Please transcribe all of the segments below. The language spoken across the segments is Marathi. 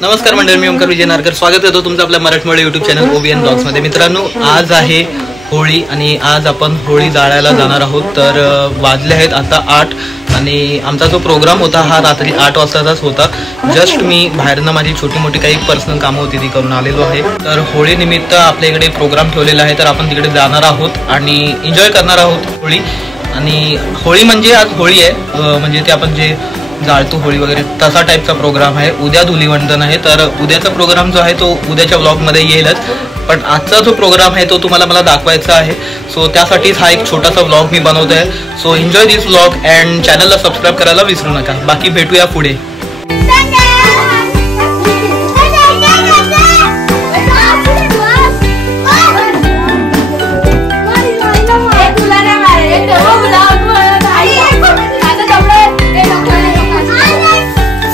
नमस्कार मंडळी, मी ओमकार विजय नारकर स्वागत करतो तुमचं आपल्या मराठमोळे यूट्यूब चॅनल ओबीएन ब्लॉग्स मध्ये। मित्रांनो, आज आहे होळी आणि आज आपण होळी जाळायला जाणार आहोत। तर वाजले आहेत आता 8 आणि आमचा जो प्रोग्राम होता हा रात्री 8 वाजताचाच होता। जस्ट मी बाहेरनं माझी छोटी मोठी काही पर्सनल कामं होती ती करून आलेलो आहे। तर होळी निमित्त आपल्या इकडे प्रोग्राम ठेवलेला आहे, तर आपण तिकडे जाणार आहोत आणि एन्जॉय करणार आहोत होळी। आणि होळी म्हणजे आज होळी आहे, म्हणजे ते आपण जे जाळतो होळी वगैरे तसा टाईपचा प्रोग्राम आहे। उद्या धुलीवंदन आहे, तर उद्याचा प्रोग्राम जो आहे तो उद्याच्या ब्लॉगमध्ये येईलच, पण आजचा जो प्रोग्राम आहे तो तुम्हाला मला दाखवायचा आहे। सो त्यासाठीच हा एक छोटासा व्लॉग मी बनवतो आहे। So enjoy this vlog and चॅनलला सबस्क्राईब करायला विसरू नका। बाकी भेटूया पुढे।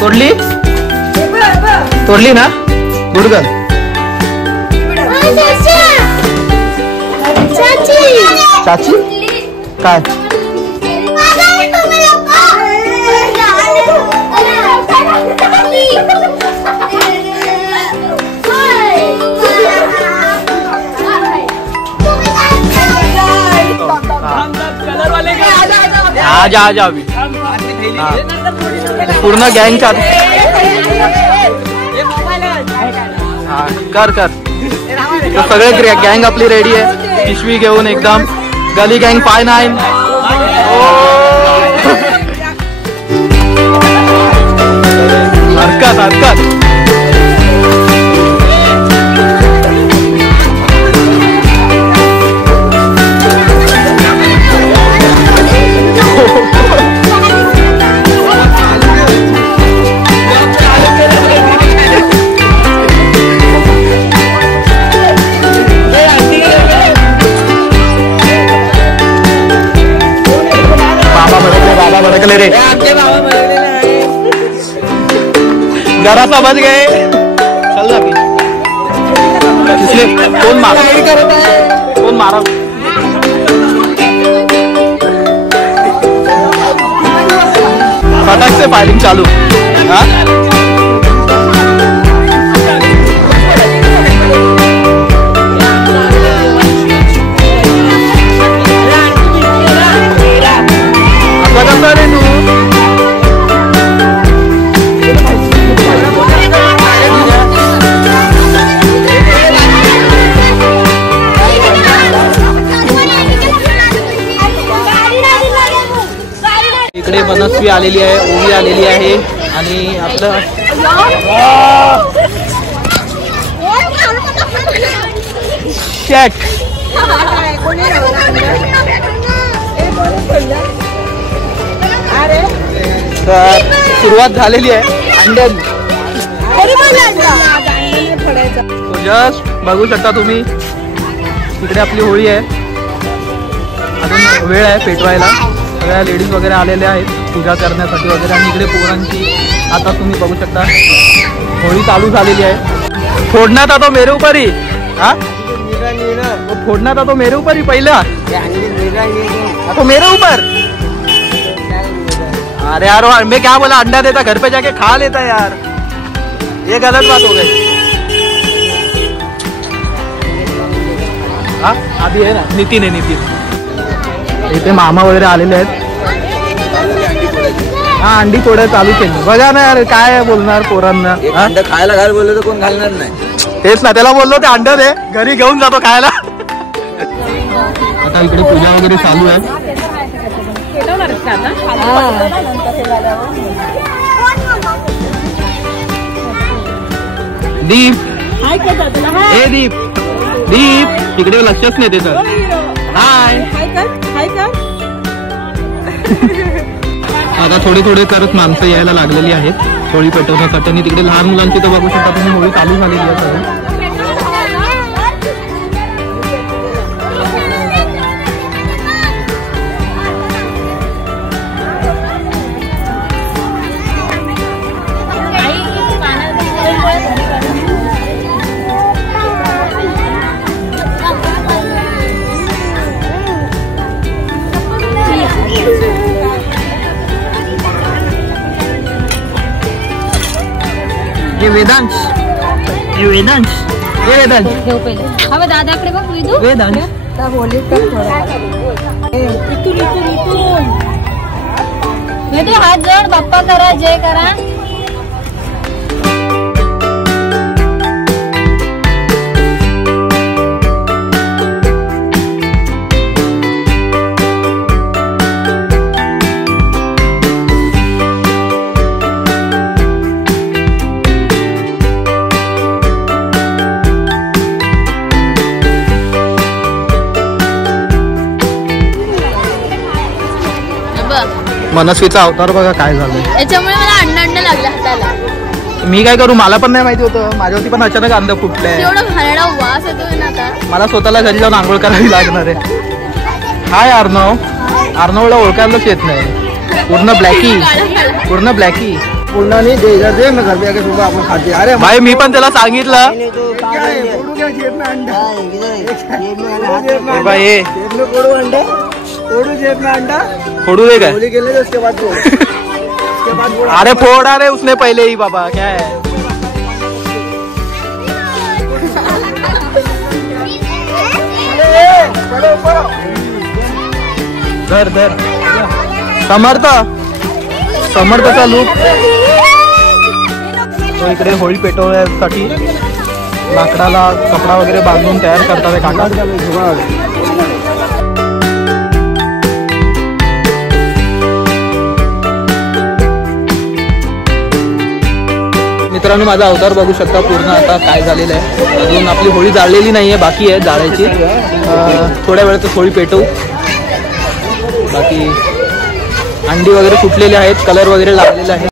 तोडली तोडली ना गुडगल चाची काय आजा आजा अभी पूर्ण गँगच्या कर कर तो सगळे गँग आपली रेडी आहे, पिशवी घेऊन एकदम गली गँग 5-9 हरकत हरकत। जरा समझ गए, चल ना किसने कौन मारा फटाक से फायरिंग चालू। हाँ इकडे मनस्वी आलेली आहे, ओवी आलेली आहे आणि आपलं चॅक तर सुरुवात झालेली आहे अंड्याची। जस्ट बघू शकता तुम्ही, इकडे आपली होळी आहे, अजून वेळ आहे पेटवायला। सगळ्या लेडीज वगैरे आलेल्या आहेत पूजा करण्यासाठी वगैरे, आणि इकडे पोरांची आता तुम्ही बघू शकता होळी चालू झालेली आहे। फोडण्यात आता मेरे ऊपर ही, हाँ फोड़ना था तो मेरे ऊपर ही पहला, तो मेरे ऊपर। अरे यार मैं क्या बोला, अंडा देता घर पे जाके खा लेता यार, ये गलत बात हो गई। हाँ आधी है ना, नितीन है नितीन। इथे मामा वगैरे आलेले आहेत। हा अंडी फोडा चालू केली, बघा ना यार काय बोलणार पोरांना। अंड खायला घाल बोललो तर कोण घालणार नाही, तेच ना त्याला बोललो ते अंड दे, घरी घेऊन जातो खायला। आता इकडे पूजा वगैरे चालू आहे। दीप ए दीप दीप इकडे लक्षच नाही त्याचं। हाय आता थोडे थोडे करत माणसं यायला लागलेली आहेत होळी पेटवण्यासाठी, आणि तिकडे लहान मुलांची तर बघू शकता तुम्ही होळी चालू झालेली आहे। वेदांश, हे वेदांश, हे वेदांश. ठेव पहिले. हा बघ दादाकडे बघ विदू. वेदांश विदू हात जोड, बाप्पा करा, जय करा. मनस्वीचा अवतार बघा काय झालंय. याच्यामुळे मला अंड लागला हाताला. मी काय करू, मला पण नाही माहिती होतं. माझ्यावरती पण अचानक अंड फुटलंय. एवढं घाणेरडा वास येतोय ना आता. मला स्वतःला घरी जाऊन आंघोळ करावी लागणार आहे. हाय अर्णव. अर्णवला ओळखायलाच येत नाही. पूर्ण ब्लॅकी, पूर्ण ब्लॅकी. पूर्ण नहीं दे इधर दे, मैं घर पे आके सुबह अपन खाते. अरे भाई मी पण त्याला सांगितलं. जेब में अंडा, भाई ये जेब में फोड़ो अंडा, फोड़ो जेब में अंडा, फोड़ू दे काय. गोली खेलने दे, उसके बाद फोड़, उसके बाद फोड़. अरे फोड़ा रे उसने पहले ही. बाबा क्या है. धर धर. समर्थ, समर्थचा लूक. तो इकडे होळी पेटवण्यासाठी लाकडाला कपडा वगैरे बांधून तयार करतात काका. मित्रांनो माझा अवतार बघू शकता पूर्ण आता काय झालेलं आहे. अजून आपली होळी जाळलेली नाहीये, बाकी आहे जाळायची. थोड्या वेळातच होळी पेटवू. बाकी अंडी वगैरे फुटलेले आहेत, कलर वगैरे लागलेले आहे.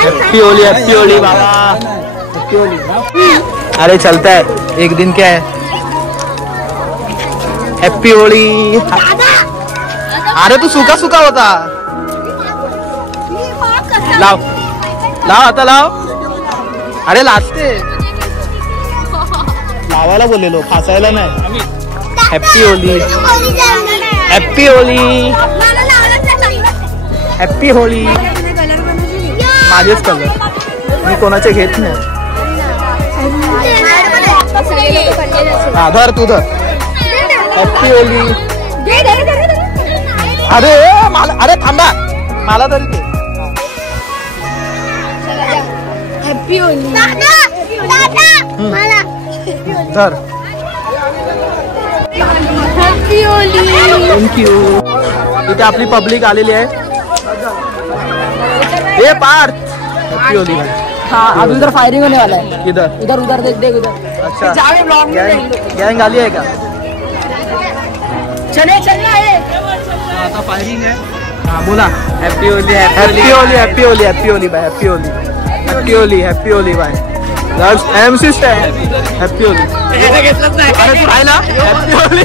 हैप्पी होली, हैप्पी होली बाबा, हैप्पी होली. अरे चलता है, एक दिन क्या है. हैप्पी होली. अरे तू सुका सुका होता. लाव लाव आता लाव. अरे लाजते. लावायला बोललेलो, फासायला नाही. Happy Holi, happy Holi, happy Holi. माझेच कलर, मी कोणाचे घेत नाही. धर तू धर. हैप्पी होली. अरे मला, अरे थांबा मला तरी दे. हॅपी होली. धर. हॅपी होली. थँक्यू. इथे आपली पब्लिक आलेली आहे. ये पार्थ, हैप्पी होली भाई. हाँ अभी उधर फायरिंग होने वाला है. किधर? इधर उधर देख देख उधर. अच्छा गैंग आली आहे का? चले चलना है. आता फायरिंग आहे. हाँ बोला. Happy Holi, happy Holi, happy Holi, happy Holi भाई, happy Holi, happy Holi, happy Holi भाई. एम सिस्टर हैप्पी होली. अरे तू राहिला. हैप्पी होली.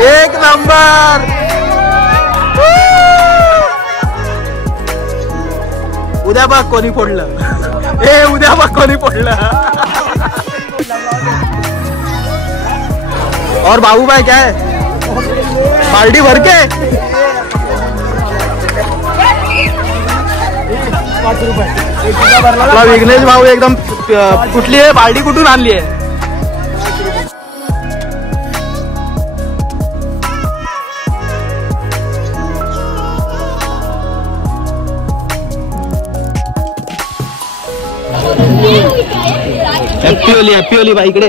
एक नंबर. उद्या बघ कोणी फोडलं. उद्या बघ कोणी फोडलं. और बाबू भाई क्या है बाल्टी भर के 5 रुपये. आपला विघ्नेश भाऊ एकदम कुठली आहे बाल्टी कुठून आणली आहे. हॅप्पी होली बाई इकडे.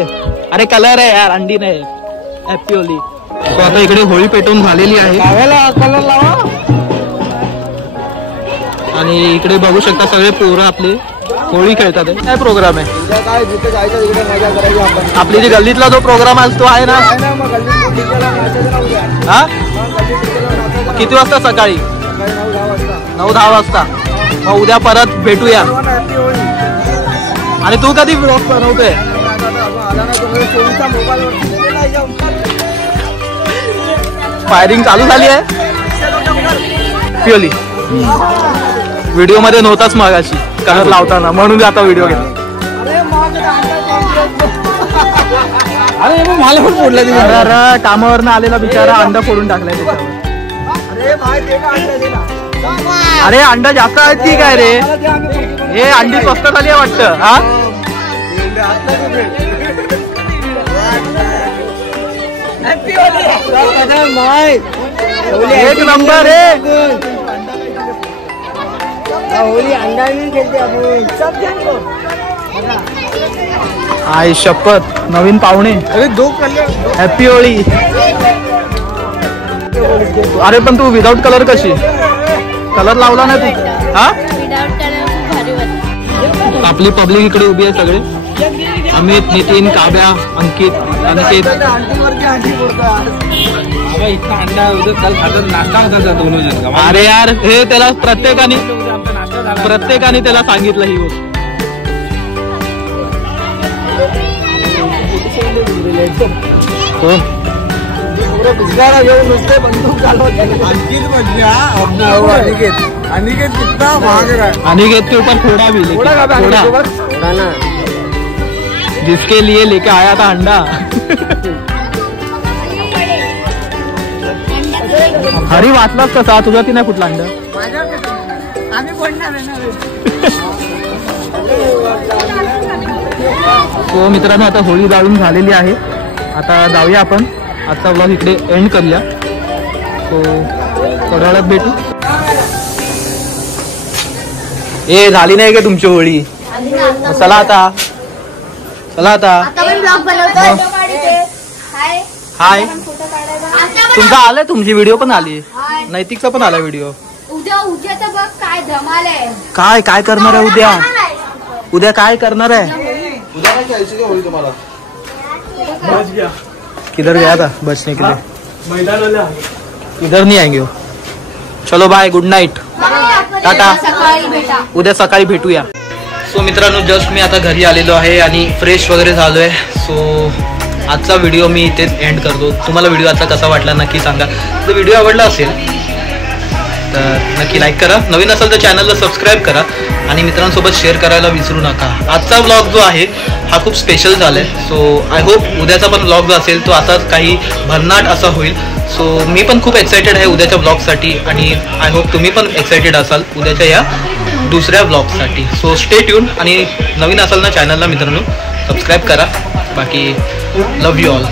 अरे कलर आहे यार अंडी नाही हॅप्पी होली. तो आता इकडे होळी पेटवून झालेली आहे कलर लावा. आणि इकडे बघू शकता सगळे पोरं आपले होळी खेळतात. काय प्रोग्राम आहे काय जिथे जायचं तिकडे मजा करायची आपण. आपली जी गल्लीतला जो प्रोग्राम असतो आहे ना. मग हा किती वाजता सकाळी 9-10 वाजता. मग उद्या परत भेटूया. आणि तू कधी ब्लॉग बनवतोय. फायरिंग चालू झाली आहे. पिओली व्हिडिओ मध्ये नव्हताच मागाशी कलर लावताना म्हणून आता व्हिडिओ घेतला. अरे मला पण फोडलं तिथे. अरे कामावरनं आलेला बिचारा अंडा फोडून टाकलाय त्याच्यावर. अरे अंडा जास्त आहेत की काय रे. हे अंडी स्वस्त झाली आहे वाटतं. हा एक नंबर आहे. होली अंडा नाही खेळते आई शपथ नवीन पाहुणे. अरे 2 कलर. हॅप्पी होळी. अरे पण तू विदाउट कलर कशी कलर लावला ना तू. हा विदाउट कलर खूप भारी वाटतं. आपली पब्लिक इकडे उभी आहे सगळे. अमित नितीन काव्या अंकित अनिकेत. अरे यार हे त्याला प्रत्येकाने त्याला सांगितलं ही गोष्ट. हो घेऊन नुसते बंदूक अनिकेत कितना भाग रहा है. अनिकेत के ऊपर थोड़ा भी थोड़ा जिसके लिए लेके आया था अंडा. हरी वाचलाच कसा तुझा ती नाही कुठला अंडा. आम्ही पडणार तो मित्रांनो आता होळी जाळून झालेली आहे. आता जाऊया आपण आजचा व्लॉग इकडे एंड करूया. तो थोड्या वेळात भेटू. ए झाली नाही का तुमची होळी. चला आता हाय. तुमचा आलाय तुमची व्हिडिओ पण आली. नैतिकचा पण आला व्हिडिओ. उद्या तर बघ काय धमाल काय आहे. काय करणार आहे उद्या काय करणार आहे. उद्या काय खेळायची का होळी तुम्हाला. किधर गया था बचने के लिए. मैदान इधर नहीं आएंगे. चलो बाय गुड नाईट टाटा. उद्या सकाळी भेटूया. सो मित्रांनो जस्ट मी आता घरी आलेलो आहे आणि फ्रेश वगैरे झालोय. सो आजचा व्हिडिओ मी इथेच एंड करतो. तुम्हाला व्हिडिओ आजचा कसा वाटला नक्की सांगा. जर व्हिडिओ आवडला असेल तर नक्की लाईक करा. नवीन असेल तर चॅनलला सबस्क्राईब करा आणि मित्रांसोबत शेअर करायला विसरू नका. आजचा व्लॉग जो आहे हा खूप स्पेशल झालाय. सो आय होप उद्याचा पण व्लॉग जो असेल तो असाच काही भन्नाट असा होईल. सो मी पण खूप एक्सायटेड आहे उद्याच्या व्लॉगसाठी आणि आय होप तुम्ही पण एक्सायटेड असाल उद्याच्या या दुसऱ्या व्लॉगसाठी. सो स्टे ट्यून आणि नवीन असाल ना चॅनलला मित्रांनो सबस्क्राईब करा. बाकी लव्ह यू ऑल.